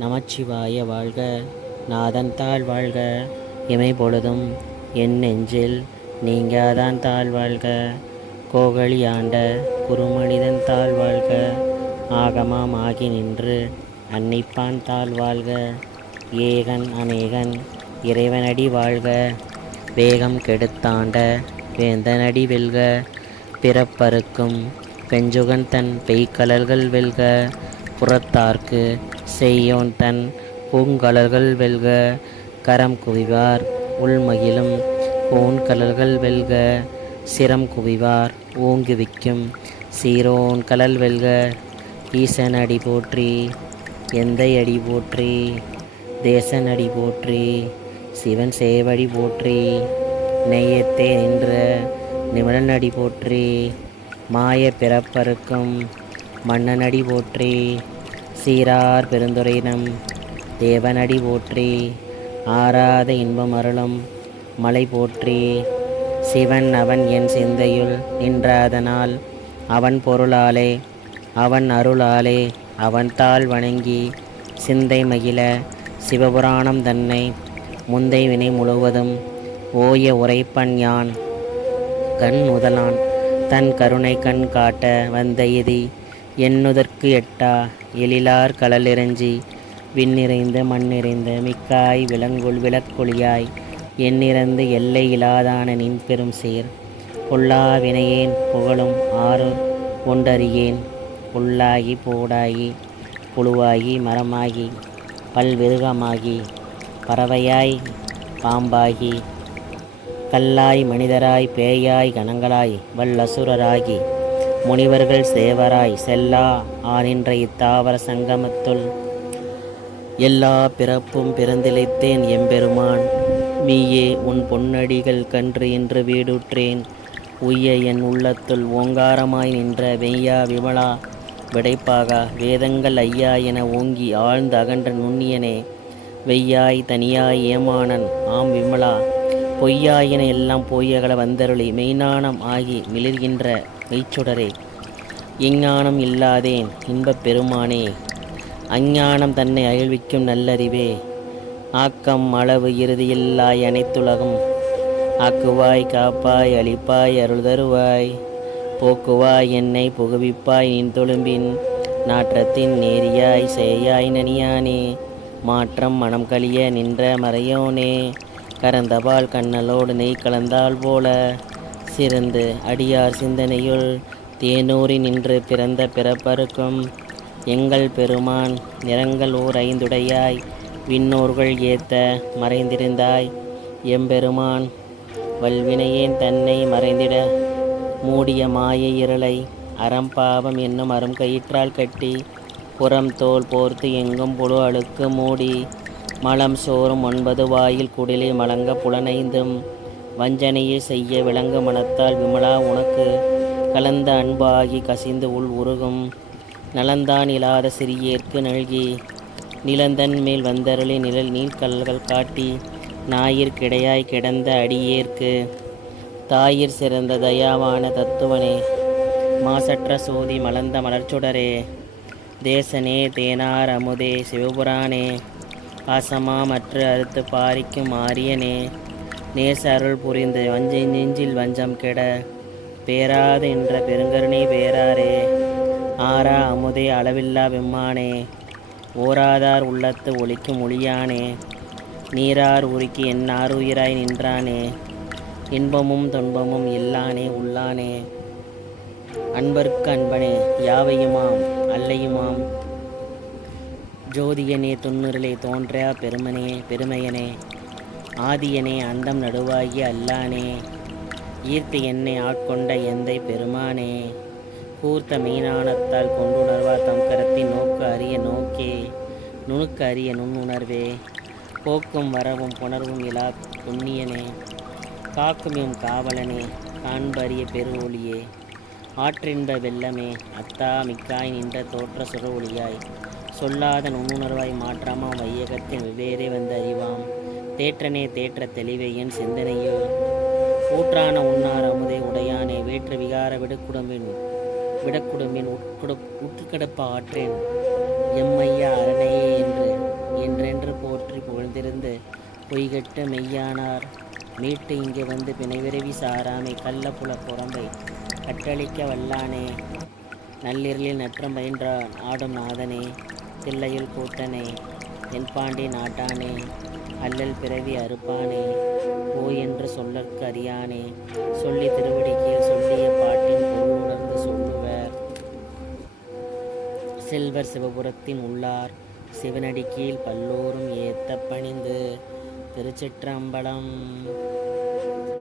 நமச்சிவாய வாழ்க. நாதன் தாழ் வாழ்க. இமை பொழுதும் என் நெஞ்சில் நீங்காதான் தாழ் வாழ்க. கோகலி ஆண்ட குருமனிதன் தாழ் வாழ்க. ஆகமம் ஆகி நின்று அன்னிப்பான் தாழ் வாழ்க. ஏகன் அநேகன் இறைவனடி வாழ்க. வேகம் கெடுத்தாண்ட வேந்தனடி வெல்க. பிறப்பறுக்கும் பெஞ்சுகன் தன் பெய்கலல்கள் வெல்க. புறத்தார்க்கு செய்யோன் தன் பூங்கலல்கள் வெல்க. கரம் குவிவார் உள்மகிழும் பூன்கலல்கள் வெல்க. சிரம் குவிவார் ஓங்குவிக்கும் சீரோன் கலல் வெல்க. ஈசன் அடி போற்றி, எந்தை அடி போற்றி, தேசன் அடி போற்றி, சிவன் சேவடி போற்றி, நெய்யத்தே நின்ற நிமலன் அடி போற்றி, மாய பிறப்பறுக்கும் மன்னனடி போற்றி, சீரார் பெருந்துரையினம் தேவனடி போற்றி, ஆராத இன்பம் அருளும் மலை போற்றி. சிவன் அவன் என் சிந்தையுள் நின்றாதனால் அவன் பொருளாலே அவன் அருளாலே அவன் தாள் வணங்கி சிந்தை மகிழ சிவபுராணம் தன்னை முந்தை வினை முழுவதும் ஓய உரைப்பன் யான். கண் முதலான் தன் கருணை கண் காட்ட வந்த இதி எண்ணுதற்கு எட்டா எழிலார் கடலிறஞ்சி விண்ணிறைந்த மண்ணிறைந்த மிக்காய் விலங்குள் விளக்கொளியாய் எண்ணிறந்து எல்லை இலாதான நின் பெரும் சேர். பொல்லா வினையேன் புகழும் ஆறு ஒன்றறியேன். புல்லாகி போடாகி புழுவாகி மரமாகி பல்விருகமாகி பறவையாய் பாம்பாகி கல்லாய் மனிதராய் பேயாய் கணங்களாய் வல்லசுரராகி முனிவர்கள் சேவராய் செல்லா ஆனின்ற இத்தாவர சங்கமத்துள் எல்லா பிறப்பும் பிறந்திழைத்தேன் எம்பெருமான். மீயே உன் பொன்னடிகள் கன்று என்று வீடுற்றேன். உய்ய என் உள்ளத்துள் ஓங்காரமாய் நின்ற வெய்யா விமலா விடைப்பாகா வேதங்கள் ஐயா என ஓங்கி ஆழ்ந்து அகன்ற நுண்ணியனே. வெய்யாய் தனியாய் ஏமானன் ஆம் விமலா பொய்யாயின எல்லாம் பொய்யகல வந்தருளி மெய்ஞானம் ஆகி மிளிர்கின்ற மெய்ச்சுடரே. இஞ்ஞானம் இல்லாதேன் இன்பப் பெருமானே. அஞ்ஞானம் தன்னை அழிவிக்கும் நல்லறிவே. ஆக்கம் அளவு இறுதியில்லாய் அனைத்துலகம் ஆக்குவாய் காப்பாய் அளிப்பாய் அருள் தருவாய். போக்குவாய் என்னை புகுவிப்பாய் நின் தொழும்பின் நாற்றத்தின் நேரியாய் சேயாய் நனியானே. மாற்றம் மனம் கழிய நின்ற மறையோனே. கரந்தபால் கண்ணலோடு நெய் கலந்தால் போல சிறந்து அடியார் சிந்தனையுள் தேனூறி நின்று பிறந்த பிறப்பறுக்கும் எங்கள் பெருமான். நிறங்கள் ஓர் ஐந்துடையாய் விண்ணோர்கள் ஏத்த மறைந்திருந்தாய் எம்பெருமான். வல்வினையேன் தன்னை மறைந்திட மூடிய மாய இருளை அறம்பாவம் என்னும் அரும் கயிற்றால் கட்டி புறம் தோல் போர்த்து எங்கும் புழு அழுக்கு மூடி மலம் சோறும் 9 வாயில் குடிலை மலங்க புலனைந்தும் வஞ்சனையை செய்ய விளங்கு மனத்தால் விமலா உனக்கு கலந்த அன்பாகி கசிந்து உள் உருகும் நலந்தான் இல்லாத சிறியேற்கு நல்கி நிலந்தன் மேல் வந்தருளி நிழல் நீர்க்கல்கள் காட்டி ஞாயிற்கிடையாய் கிடந்த அடியேற்கு தாயிற் சிறந்த தயாவான தத்துவனே. மாசற்ற சோதி மலர்ந்த மலர்ச்சுடரே. தேசனே தேனார் அமுதே சிவபுரானே. பாசமாமற்று அறுத்து பாரிக்கும் ஆரியனே. நேச அருள் புரிந்து வஞ்சி நெஞ்சில் வஞ்சம் கெட பேராது என்ற பெருங்கருணை பேராரே. ஆரா அமுதே அளவில்லா வெம்மானே. ஓராதார் உள்ளத்து ஒளிக்கும் ஒளியானே. நீரார் உருக்கி என்னார் உயிராய் நின்றானே. இன்பமும் துன்பமும் இல்லானே உள்ளானே. அன்பர்க்கு அன்பனே யாவையுமாம் அல்லையுமாம் ஜோதியனே. துன்னுருளை தோன்றா பெருமையனே. ஆதியனே அந்தம் நடுவாகிய அல்லானே. ஈர்த்து என்னை ஆட்கொண்ட எந்தை பெருமானே. கூர்த்த மெய்ஞானத்தால் கொண்டுணர்வார் தம் கரத்தின் நோக்கு அறிய நோக்கே. நுணுக்கு அறிய நுண்ணுணர்வே. போக்கும் வரவும் புணர்வும் இலா புண்ணியனே. காக்கும் எம் காவலனே. காண்பறிய பெரு ஒளியே. ஆற்றின்ப வெள்ளமே. அத்தா மிக்காய் நின்ற தோற்ற சுர ஒளியாய் சொல்லாத நுண்ணுணர்வாய் மாற்றாமாம் வையகத்தின் வெவ்வேறே வந்த அறிவாம். தேற்றனே தேற்ற தெளிவே என் சிந்தனையோ. ஊற்றான உன்னார் அமுதே உடையானே. வேற்று விகார விடக்குடும்பின் உட்கிடப்ப ஆற்றேன் எம்மையா அரணேயே என்று என்றென்று போற்றி புகழ்ந்திருந்து பொய்கெட்டு மெய்யானார் மீட்டு இங்கு வந்து பிணைவிரவி சாராமை கள்ள புல புறம்பை கட்டளிக்க வல்லானே நள்ளிரலில் நற்றம் பயின்றான் ஆடும் நாதனே தில்லையுள் கூத்தனே தென்பாண்டி நாட்டானே அல்லல் பிறவி அறுப்பானே போய் என்று சொல்லற்கு அறியானே சொல்லி திருவடி கீழ் சொல்லிய பாட்டின் பொருள் உணர்ந்து சொல்லுவர் செல்வர் சிவபுரத்தின் உள்ளார் சிவனடி கீழ் பல்லோரும் ஏத்த பணிந்து திருச்சிற்றம்பலம்.